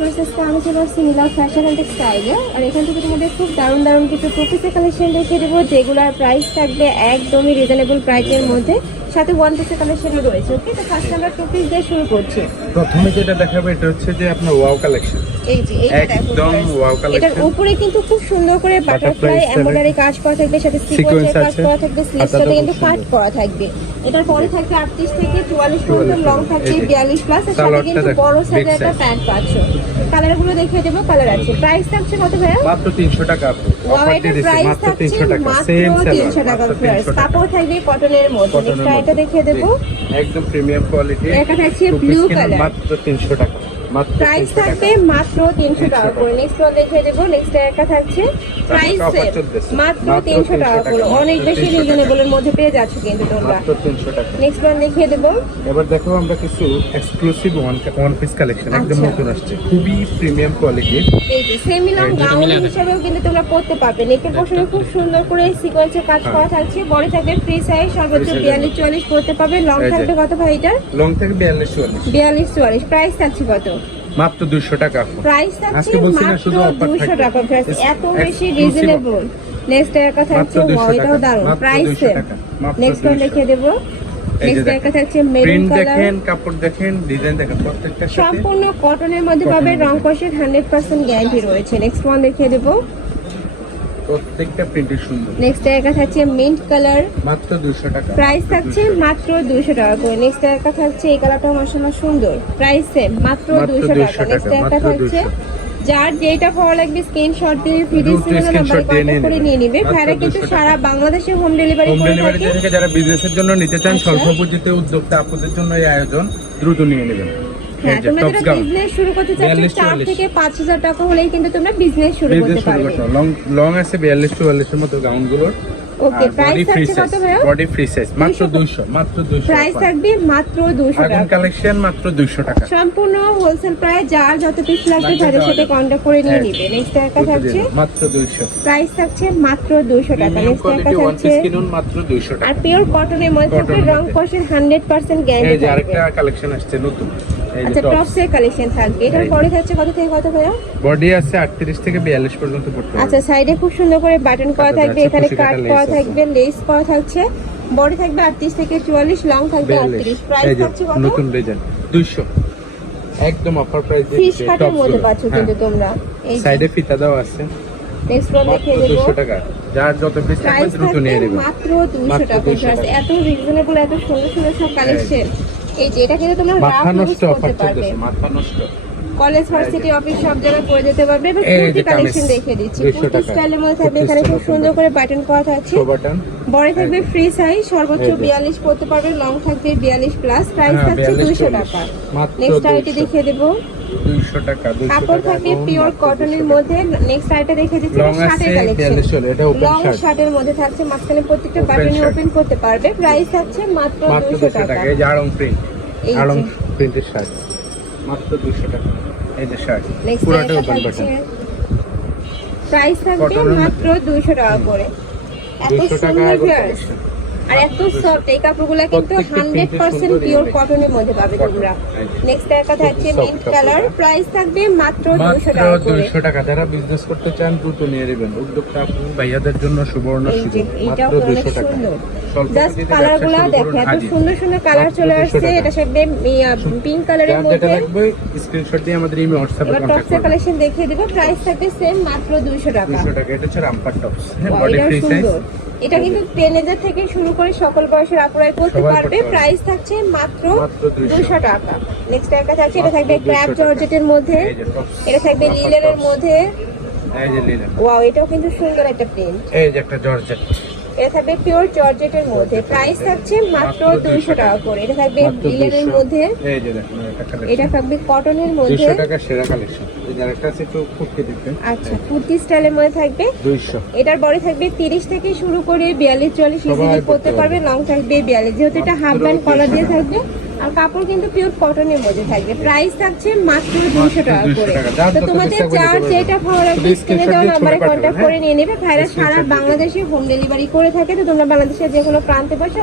আজকে আমি চলে আসছি নীলা ফ্যাশন অ্যান্ড টেক্সটাইলে। আর এখান থেকে তোমাদের খুব দারুণ দারুণ কিছু টু পিসের কালেকশন দেখিয়ে দেবো, যেগুলোর প্রাইস থাকবে একদমই রিজনেবল প্রাইসের মধ্যে, সাথে ওয়ান পিসের কালেকশনও রয়েছে। ওকে, তো ফার্স্ট আমরা টু পিস দিয়ে শুরু করছি। প্রথমে যেটা দেখাবো এটা হচ্ছে যে আপনার ওয়াও কালেকশন। এই যে এইটা দেখো, একদম ওয়াও কালেকশন। এটার উপরে কিন্তু খুব সুন্দর করে বাটারফ্লাই এমব্রয়ডারি কাজ করা থাকবে, সাথে সিকোয়েন্সের কাজ করা থাকবে, স্লিভসটাতে কিন্তু কাট করা থাকবে। এটার পরে থাকবে 38 থেকে 44 পর্যন্ত, লং থাকবে 42 প্লাস, আর সাথে কিন্তু বড় সাইজের একটা প্যান্ট পাচ্ছ। কালারগুলো দেখিয়ে দেবো, কালার আছে। প্রাইস থাকছে কত ভাইয়া? মাত্র 300 টাকা। ওয়াও, এটার প্রাইস থাকছে মাত্র 300 টাকা। কাপড় থাকবে কটনের মধ্যে। নেক্সট এটা দেখিয়ে দেবো, একদম প্রিমিয়াম কোয়ালিটি। এটা থাকছে ব্লু কালার, মাত্র 300 টাকা। প্রাইস থাকবে মাত্র 300 টাকা করে। নেক্সট ওয়ান দেখিয়ে দেবো, নেক্সট একটা থাকছে প্রাইস মাত্র 300 টাকা করে। অনেক বেশি রিজনেবলের মধ্যে পেয়ে যাচ্ছে কিন্তু তোমরা। মাত্র 300 টাকা। নেক্সট ওয়ান দেখিয়ে দেবো। এবার দেখো আমরা কিছু এক্সক্লুসিভ ওয়ান পিস কালেকশন একদম নতুন আসছে, খুবই প্রিমিয়াম কোয়ালিটি। এই যে সেমি লং গাউন হিসেবেও কিন্তু তোমরা পড়তে পারবে। নেকের পোর্শনে খুব সুন্দর করে সিকোয়েন্সের কাজ করা থাকছে। বড় থাকবে ফ্রি সাইজ, সর্বোচ্চ 42-44 পড়তে পারবে। লং থাকবে কত ভাই এটা? লং থাকবে 42-44। 42-44। প্রাইস থাকছে কত? মাত্র 200 টাকা। প্রাইস থাকছে আজকে বলছি না শুধু মাত্র 200 টাকা। এত বেশি রিজনেবল। নেক্সট একটা থাকছে, ওয়াও, এটাও দারুণ। Price same. নেক্সট ওয়ান দেখিয়ে দেব। নেক্সট একটা থাকছে মেরুন কালার। দেখেন, কাপড় দেখেন, ডিজাইন দেখেন, প্রত্যেকটা সাথে সম্পূর্ণ কটনের মধ্যে পাবে, রং কষের 100% গ্যারান্টি রয়েছে। নেক্সট ওয়ান দেখিয়ে দেব। প্রত্যেকটা প্রিন্ট সুন্দর। নেক্সট একটা থাকছে মিন্ট কালার, মাত্র 200 টাকা। প্রাইস থাকছে মাত্র 200 টাকা করে। নেক্সট একটা থাকছে, এই কালারটা মাশাআল্লাহ সুন্দর, প্রাইস সেম, মাত্র 200 টাকা। নেক্সট একটা থাকছে, যার যেটা ভালো লাগবে স্ক্রিনশট দিয়ে ভিডিও স্ক্রিনে নাম্বার কন্টাক্ট করে নিয়ে নেবে। ভাইরা কিন্তু সারা বাংলাদেশে হোম ডেলিভারি করে থাকে। থেকে যারা বিজনেসের জন্য নিতে চান, স্বল্প পুঁজিতে উদ্যোক্তা আপুদের জন্য এই আয়োজন, দ্রুত নিয়ে নেবেন। হ্যাঁ, তোমরা যারা বিজনেস শুরু করতে চাচ্ছো 4 থেকে 5000 টাকা হলেই কিন্তু তোমরা বিজনেস শুরু করতে পারবে। লং আছে 42-44 এর মতো গাউনগুলোর। ওকে, প্রাইস থাকছে কত ভাইয়া? বডি ফ্রি সাইজ মাত্র 200, মাত্র 200। প্রাইস থাকবে মাত্র 200 টাকা। কালেকশন মাত্র 200 টাকা। সম্পূর্ণ হোলসেল প্রাইস, যার যত পিস লাগবে তাদের সাথে কন্টাক্ট করে নিয়ে নেবে। নেক্সট একটা থাকছে মাত্র 200। প্রাইস থাকছে মাত্র 200 টাকা। নেক্সট একটা থাকছে কিনুন মাত্র 200 টাকা। আর পিওর কটনের মধ্যে থাকবে, রং কষের 100% গ্যারান্টি এই যে থাকবে। আরেকটা কালেকশন আসছে নতুন। আচ্ছা, টপসের কালেকশন থাকবে। এটার বডি থাকছে কত থেকে কত ভাইয়া? বডি আছে 38 থেকে 42 পর্যন্ত পড়তে পারবে। আচ্ছা, সাইডে খুব সুন্দর করে বাটন করা থাকবে, এখানে কাট করা থাকবে, লেস করা থাকছে। বডি থাকবে 38 থেকে 44, লং থাকবে 38। প্রাইস থাকছে কত? নতুন ডিজাইন 200, একদম অফার প্রাইস। ফিশ কাটের মধ্যে পাচ্ছ কিন্তু তোমরা। এই সাইডে ফিতা দাও আছে। নেক্সট ওয়ান দেখিয়ে দেব। 200 টাকা। যার যত পিস লাগবে দ্রুত নিয়ে নেবেন। মাত্র 200 টাকা। এত রিজনেবল, এত সুন্দর সুন্দর সব কালেকশন। এই যে এটা কিন্তু তোমরা রাফ ইউজ করতে পারবে। মাথা নষ্ট। কলেজ, ভার্সিটি, অফিস সব জায়গায় পরে যেতে পারবে। এবার কুর্তি কালেকশন দেখিয়ে দিচ্ছি। কুর্তি স্টাইলের মধ্যে থাকবে, এখানে খুব সুন্দর করে বাটন করা থাকছে। বড় থাকবে ফ্রি সাইজ, সর্বোচ্চ 42 পড়তে পারবে, লং থাকবে 42 প্লাস। প্রাইস থাকছে 200 টাকা। নেক্সট আইটি দেখিয়ে দেব, 200 টাকা। কাপড় থাকবে পিওর কটনের মধ্যে। নেক্সট আইটা দেখিয়ে দিচ্ছি, শার্টের কালেকশন। লং শার্টের মধ্যে থাকছে, মাঝখানে প্রত্যেকটা বাটনে ওপেন করতে পারবে। প্রাইস থাকছে মাত্র 200 টাকা। এই যে আড়ং প্রিন্ট, আড়ং প্রিন্টের শার্ট মাত্র 200 টাকা। এই যে শার্ট পুরোটা ওপেন বাটন। প্রাইস থাকবে মাত্র 200 টাকা করে। এত সুন্দর ভিউয়ার্স আর এত সফট, এই কাপড়গুলো কিন্তু 100% পিওর কটনের মধ্যে পাবে তোমরা। নেক্সট একটা থাকছে মিন্ট কালার, প্রাইস থাকবে মাত্র 200 টাকা করে। 200 টাকা। যারা বিজনেস করতে চান দ্রুত নিয়ে নেবেন। উদ্যোক্তা আপু ভাইয়াদের জন্য সুবর্ণ সুযোগ। এটাও মাত্র অনেক 200 টাকা। সুন্দর। জাস্ট কালারগুলো দেখো, এত সুন্দর সুন্দর কালার চলে আসছে। এটা সব পিঙ্ক কালারের যেটা মধ্যে। লাগবে স্ক্রিনশট দিয়ে আমাদের ইমেল হোয়াটসঅ্যাপে এবার কন্টাক্ট টপসের করুন। কালেকশন দেখিয়ে দেব। প্রাইস থাকবে সেম, মাত্র 200 টাকা। 200 টাকা। এটা হচ্ছে রামপার টপস। Wow, বডি এটা ফ্রি সাইজ। সুন্দর। এটা কিন্তু টিনেজার থেকে শুরু করে সকল বয়সের আপুরাই পড়তে সবাই পারবে। পড়তে পারবে। প্রাইস থাকছে মাত্র 200 টাকা। নেক্সট একটা থাকছে, এটা মাত্র থাকবে 200 ক্র্যাপ টাকা। জর্জেটের মধ্যে। এই যে টপস। এটা থাকবে লিলেনের মধ্যে। এই যে লিলেন। ওয়াও, এটাও কিন্তু সুন্দর একটা প্রিন্ট। এই যে একটা জর্জেট। এটা থাকবে পিওর জর্জেটের মধ্যে। প্রাইস থাকছে মাত্র 200 টাকা করে। এটা থাকবে লিলেনের মধ্যে। এই যে দেখুন এটা কালেকশন। এটা থাকবে কটনের মধ্যে। 200 টাকা সেরা কালেকশন। এই যে আরেকটা আছে, একটু কুর্তি দেখবেন। আচ্ছা, কুর্তি স্টাইলের মধ্যে থাকবে। 200। এটার বডি থাকবে 30 থেকে শুরু করে 42-44 ইজিলি পড়তে পারবে। লং থাকবে 42, যেহেতু এটা হাফ ব্যান্ড কলার দিয়ে থাকবে। আর কাপড় কিন্তু পিওর কটনের মধ্যে থাকবে। প্রাইস থাকছে মাত্র 200 টাকা করে। তো তোমাদের যার যেটা ভালো লাগবে স্ক্রিনে দেওয়া নাম্বারে কন্ট্যাক্ট করে নিয়ে নেবে। ভাইরা সারা বাংলাদেশে হোম ডেলিভারি করে থাকে, তো তোমরা বাংলাদেশের যে কোনো প্রান্তে বসে